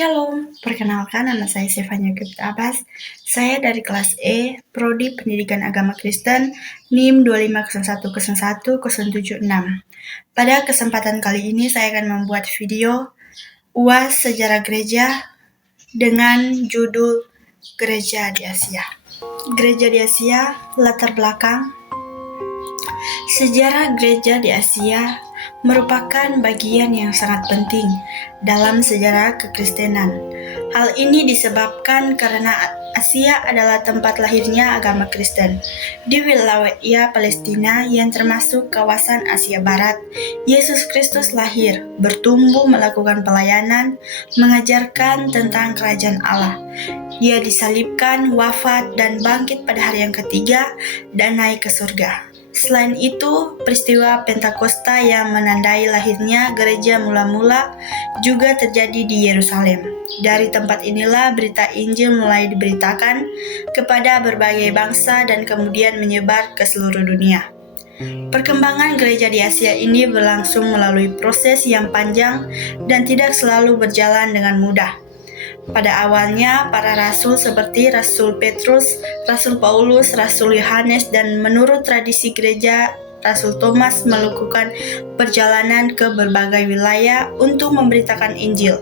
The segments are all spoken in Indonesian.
Shalom, perkenalkan nama saya Sefanya Gupta Abbas. Saya dari kelas E, Prodi Pendidikan Agama Kristen, NIM 2501010776. Pada kesempatan kali ini saya akan membuat video UAS Sejarah Gereja dengan judul Gereja di Asia. Gereja di Asia, latar belakang. Sejarah gereja di Asia merupakan bagian yang sangat penting dalam sejarah kekristenan. Hal ini disebabkan karena Asia adalah tempat lahirnya agama Kristen. Di wilayah Palestina yang termasuk kawasan Asia Barat, Yesus Kristus lahir, bertumbuh, melakukan pelayanan, mengajarkan tentang kerajaan Allah. Dia disalibkan, wafat, dan bangkit pada hari yang ketiga dan naik ke surga. Selain itu, peristiwa Pentakosta yang menandai lahirnya gereja mula-mula juga terjadi di Yerusalem. Dari tempat inilah berita Injil mulai diberitakan kepada berbagai bangsa dan kemudian menyebar ke seluruh dunia. Perkembangan gereja di Asia ini berlangsung melalui proses yang panjang dan tidak selalu berjalan dengan mudah. Pada awalnya, para rasul seperti Rasul Petrus, Rasul Paulus, Rasul Yohanes, dan menurut tradisi gereja, Rasul Thomas melakukan perjalanan ke berbagai wilayah untuk memberitakan Injil.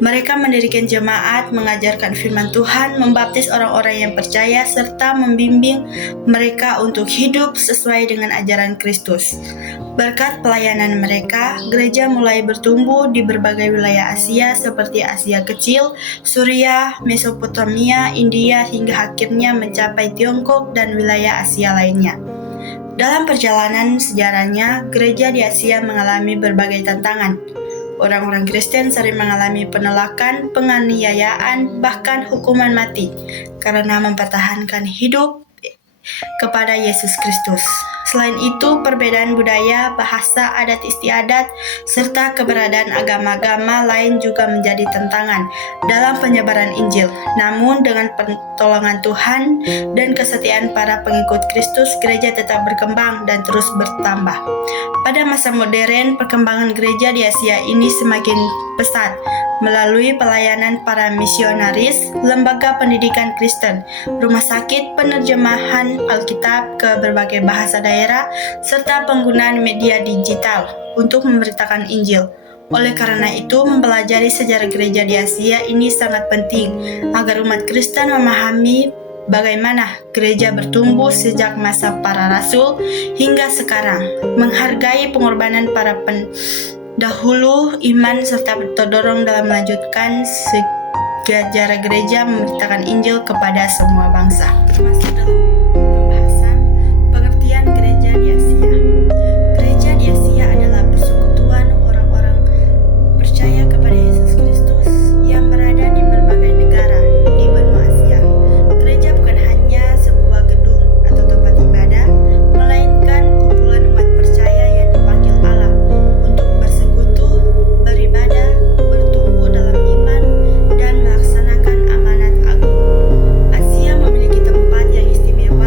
Mereka mendirikan jemaat, mengajarkan firman Tuhan, membaptis orang-orang yang percaya, serta membimbing mereka untuk hidup sesuai dengan ajaran Kristus. Berkat pelayanan mereka, gereja mulai bertumbuh di berbagai wilayah Asia seperti Asia Kecil, Suriah, Mesopotamia, India, hingga akhirnya mencapai Tiongkok dan wilayah Asia lainnya. Dalam perjalanan sejarahnya, gereja di Asia mengalami berbagai tantangan. Orang-orang Kristen sering mengalami penolakan, penganiayaan, bahkan hukuman mati karena mempertahankan hidup kepada Yesus Kristus. Selain itu, perbedaan budaya, bahasa, adat istiadat, serta keberadaan agama-agama lain juga menjadi tantangan dalam penyebaran Injil. Namun, dengan pertolongan Tuhan dan kesetiaan para pengikut Kristus, gereja tetap berkembang dan terus bertambah. Pada masa modern, perkembangan gereja di Asia ini semakin pesat melalui pelayanan para misionaris, lembaga pendidikan Kristen, rumah sakit, penerjemahan Alkitab ke berbagai bahasa daerah, serta penggunaan media digital untuk memberitakan Injil. Oleh karena itu, mempelajari sejarah gereja di Asia ini sangat penting agar umat Kristen memahami bagaimana gereja bertumbuh sejak masa para rasul hingga sekarang, menghargai pengorbanan para pendahulu iman serta terdorong dalam melanjutkan sejarah gereja memberitakan Injil kepada semua bangsa. Masuk dalam pembahasan pengertian gereja di Asia. Gereja di Asia adalah persekutuan orang-orang percaya kepada Yesus Kristus yang berada di berbagai negara di benua Asia. Gereja bukan hanya sebuah gedung atau tempat ibadah, melainkan kumpulan umat percaya yang dipanggil Allah untuk bersekutu, beribadah, bertumbuh dalam iman, dan melaksanakan amanat agung. Asia memiliki tempat yang istimewa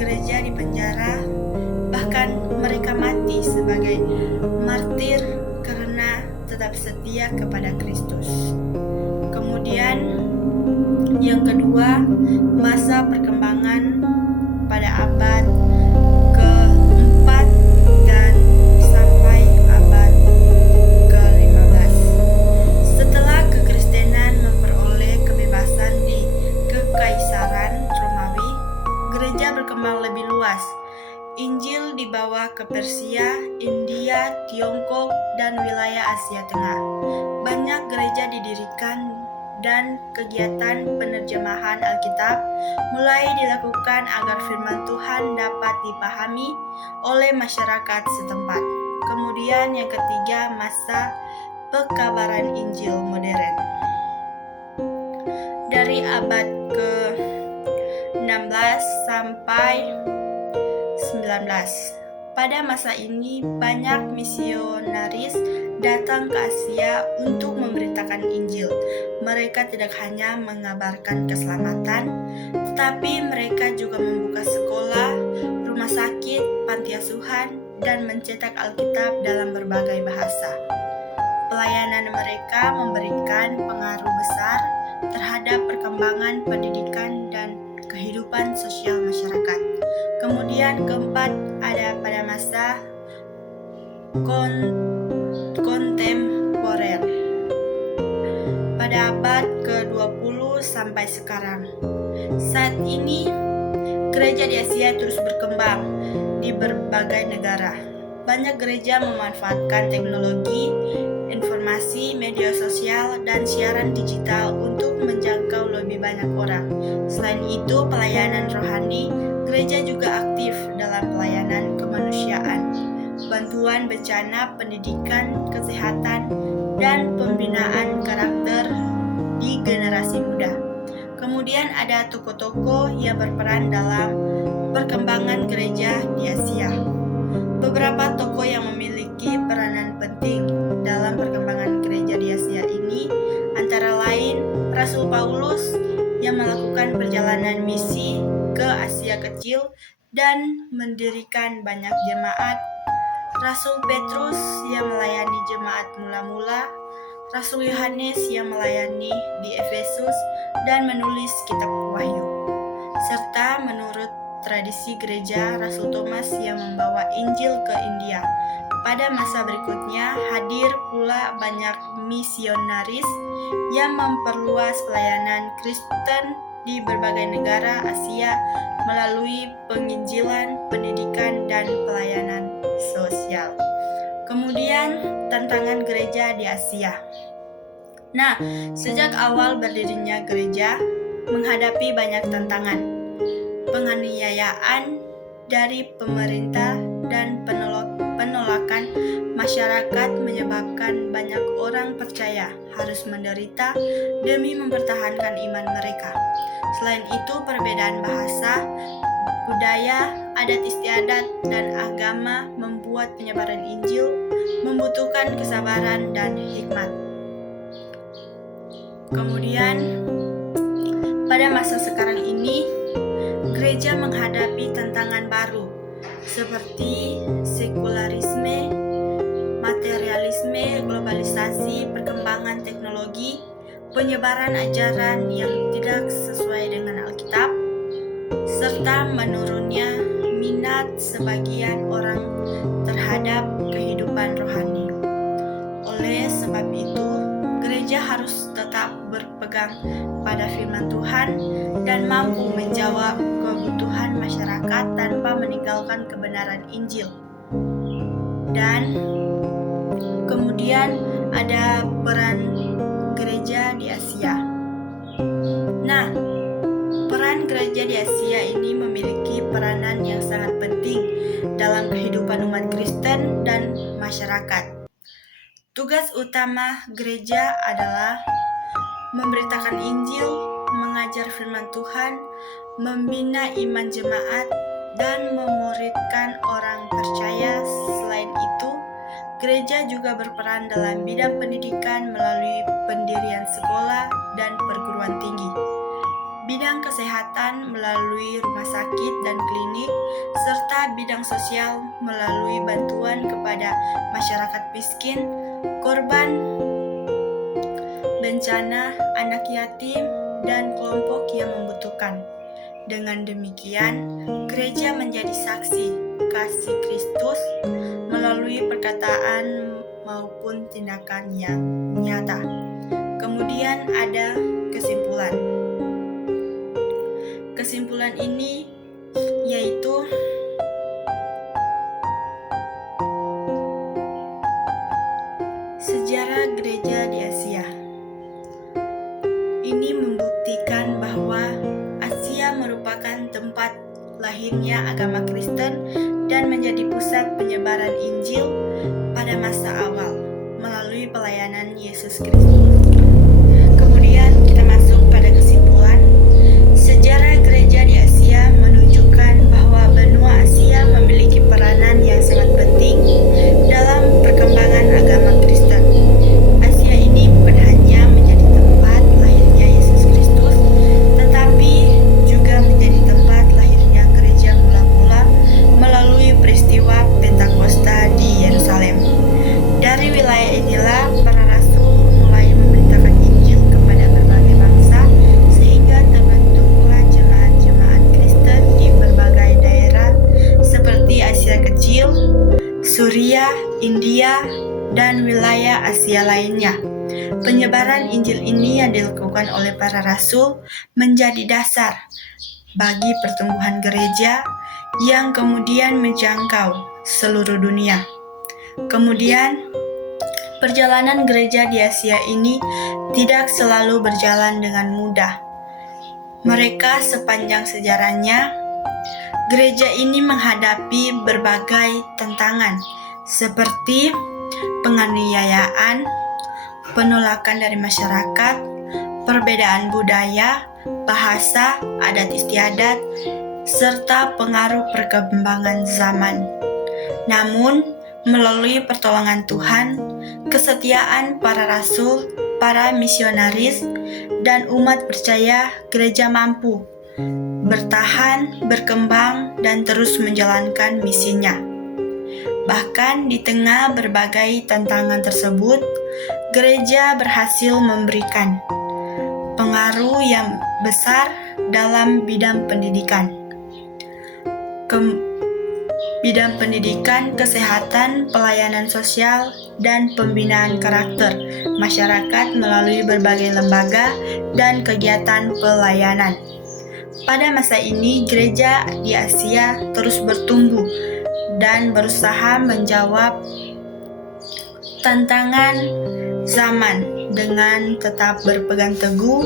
gereja dipenjara, bahkan mereka mati sebagai martir karena tetap setia kepada Kristus. Kemudian yang kedua, masa perkembangan pada abad keempat dan sampai abad ke-15. Setelah kekristenan memperoleh kebebasan di Kekaisaran Romawi, gereja berkembang lebih luas. Injil dibawa ke Persia, India, Tiongkok, dan wilayah Asia Tengah. Banyak gereja didirikan dan kegiatan penerjemahan Alkitab mulai dilakukan agar firman Tuhan dapat dipahami oleh masyarakat setempat. Kemudian yang ketiga, masa pekabaran Injil modern. Dari abad ke-16 sampai 19. Pada masa ini, banyak misionaris datang ke Asia untuk memberitakan Injil. Mereka tidak hanya mengabarkan keselamatan, tetapi mereka juga membuka sekolah, rumah sakit, panti asuhan, dan mencetak Alkitab dalam berbagai bahasa. Pelayanan mereka memberikan pengaruh besar terhadap perkembangan pendidikan dan kehidupan sosial masyarakat. Kemudian keempat, ada pada masa kontemporer pada abad ke-20 sampai sekarang. Saat ini gereja di Asia terus berkembang di berbagai negara. Banyak gereja memanfaatkan teknologi, informasi, media sosial, dan siaran digital untuk menjangkau lebih banyak orang. Selain itu, pelayanan rohani, gereja juga aktif dalam pelayanan kemanusiaan, bantuan bencana, pendidikan, kesehatan, dan pembinaan karakter di generasi muda. Kemudian ada tokoh-tokoh yang berperan dalam perkembangan gereja di Asia. Beberapa tokoh yang memiliki peranan penting dalam perkembangan gereja di Asia ini antara lain Rasul Paulus yang melakukan perjalanan misi ke Asia Kecil dan mendirikan banyak jemaat, Rasul Petrus yang melayani jemaat mula-mula, Rasul Yohanes yang melayani di Efesus dan menulis kitab Wahyu, serta menurut tradisi gereja, Rasul Thomas yang membawa Injil ke India. Pada masa berikutnya hadir pula banyak misionaris yang memperluas pelayanan Kristen di berbagai negara Asia melalui penginjilan, pendidikan, dan pelayanan sosial. Kemudian tantangan gereja di Asia. Nah, sejak awal berdirinya gereja menghadapi banyak tantangan. Penganiayaan dari pemerintah dan penolakan masyarakat menyebabkan banyak orang percaya harus menderita demi mempertahankan iman mereka. Selain itu, perbedaan bahasa, budaya, adat istiadat, dan agama membuat penyebaran Injil membutuhkan kesabaran dan hikmat. Kemudian, pada masa sekarang ini, gereja menghadapi tantangan baru seperti sekularisme, materialisme, globalisasi, perkembangan teknologi, penyebaran ajaran yang tidak sesuai dengan Alkitab, serta menurunnya minat sebagian orang terhadap kehidupan rohani. Oleh sebab itu, gereja harus tetap berpegang pada firman Tuhan dan mampu menjawab kebutuhan masyarakat tanpa meninggalkan kebenaran Injil. Dan kemudian ada peran gereja di Asia. Nah, peran gereja di Asia ini memiliki peranan yang sangat penting dalam kehidupan umat Kristen dan masyarakat. Tugas utama gereja adalah memberitakan Injil, mengajar firman Tuhan, membina iman jemaat, dan memuridkan orang percaya. Selain itu, gereja juga berperan dalam bidang pendidikan melalui pendirian sekolah dan perguruan tinggi. bidang kesehatan melalui rumah sakit dan klinik, serta bidang sosial melalui bantuan kepada masyarakat miskin, korban bencana, anak yatim, dan kelompok yang membutuhkan. Dengan demikian, gereja menjadi saksi kasih Kristus melalui perkataan maupun tindakan yang nyata. Kemudian ada kesimpulan. Kesimpulan ini yaitu sejarah gereja di Asia. Ini membuktikan bahwa Asia merupakan tempat lahirnya agama Kristen dan menjadi pusat penyebaran Injil pada masa awal melalui pelayanan Yesus Kristus. Kemudian kita masuk pada kesimpulan. Sejarah gereja di Asia menunjukkan bahwa benua Asia memiliki peranan yang sangat penting dalam perkembangan agama Kristen. Asia ini bukan hanya menjadi tempat lahirnya Yesus Kristus, tetapi juga menjadi tempat lahirnya gereja mula-mula melalui peristiwa Pentakosta di Yerusalem. Dari wilayah inilah para rasul mulai memberitakan Injil kepada berbagai bangsa, sehingga terbentuklah jemaat-jemaat Kristen di berbagai daerah seperti Asia Kecil, Suriah, India, dan wilayah Asia lainnya. Penyebaran Injil ini yang dilakukan oleh para rasul menjadi dasar bagi pertumbuhan gereja yang kemudian menjangkau seluruh dunia. Kemudian, perjalanan gereja di Asia ini tidak selalu berjalan dengan mudah. Mereka sepanjang sejarahnya, gereja ini menghadapi berbagai tantangan seperti penganiayaan, penolakan dari masyarakat, perbedaan budaya, bahasa, adat istiadat, serta pengaruh perkembangan zaman. Namun, melalui pertolongan Tuhan, kesetiaan para rasul, para misionaris, dan umat percaya, gereja mampu bertahan, berkembang, dan terus menjalankan misinya. Bahkan di tengah berbagai tantangan tersebut, gereja berhasil memberikan pengaruh yang besar dalam bidang pendidikan. Bidang pendidikan, kesehatan, pelayanan sosial, dan pembinaan karakter masyarakat melalui berbagai lembaga dan kegiatan pelayanan. Pada masa ini, gereja di Asia terus bertumbuh dan berusaha menjawab tantangan zaman dengan tetap berpegang teguh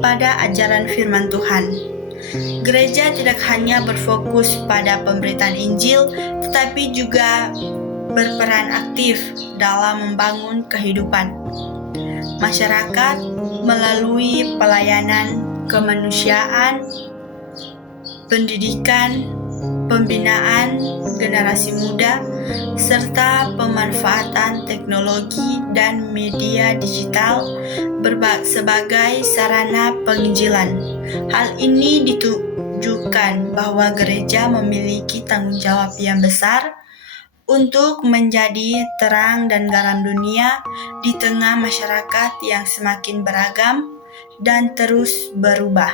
pada ajaran firman Tuhan. Gereja tidak hanya berfokus pada pemberitaan Injil, tetapi juga berperan aktif dalam membangun kehidupan masyarakat melalui pelayanan kemanusiaan, pendidikan, pembinaan generasi muda, serta pemanfaatan teknologi dan media digital sebagai sarana penginjilan. Hal ini ditujukan bahwa gereja memiliki tanggung jawab yang besar untuk menjadi terang dan garam dunia di tengah masyarakat yang semakin beragam dan terus berubah.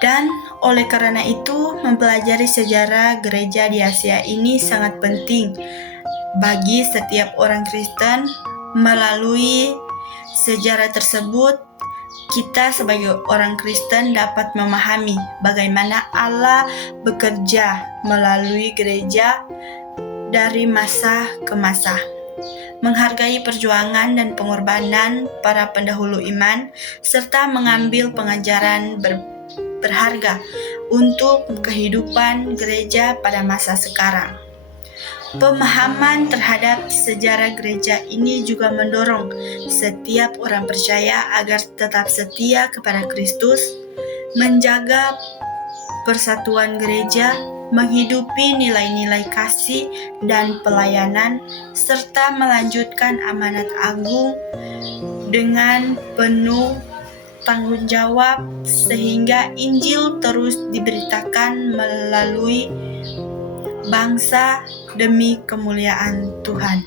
Dan oleh karena itu, mempelajari sejarah gereja di Asia ini sangat penting bagi setiap orang Kristen. Melalui sejarah tersebut, kita sebagai orang Kristen dapat memahami bagaimana Allah bekerja melalui gereja dari masa ke masa, menghargai perjuangan dan pengorbanan para pendahulu iman, serta mengambil pengajaran berharga untuk kehidupan gereja pada masa sekarang. Pemahaman terhadap sejarah gereja ini juga mendorong setiap orang percaya agar tetap setia kepada Kristus, menjaga persatuan gereja, menghidupi nilai-nilai kasih dan pelayanan, serta melanjutkan amanat agung dengan penuh tanggung jawab sehingga Injil terus diberitakan melalui bangsa demi kemuliaan Tuhan.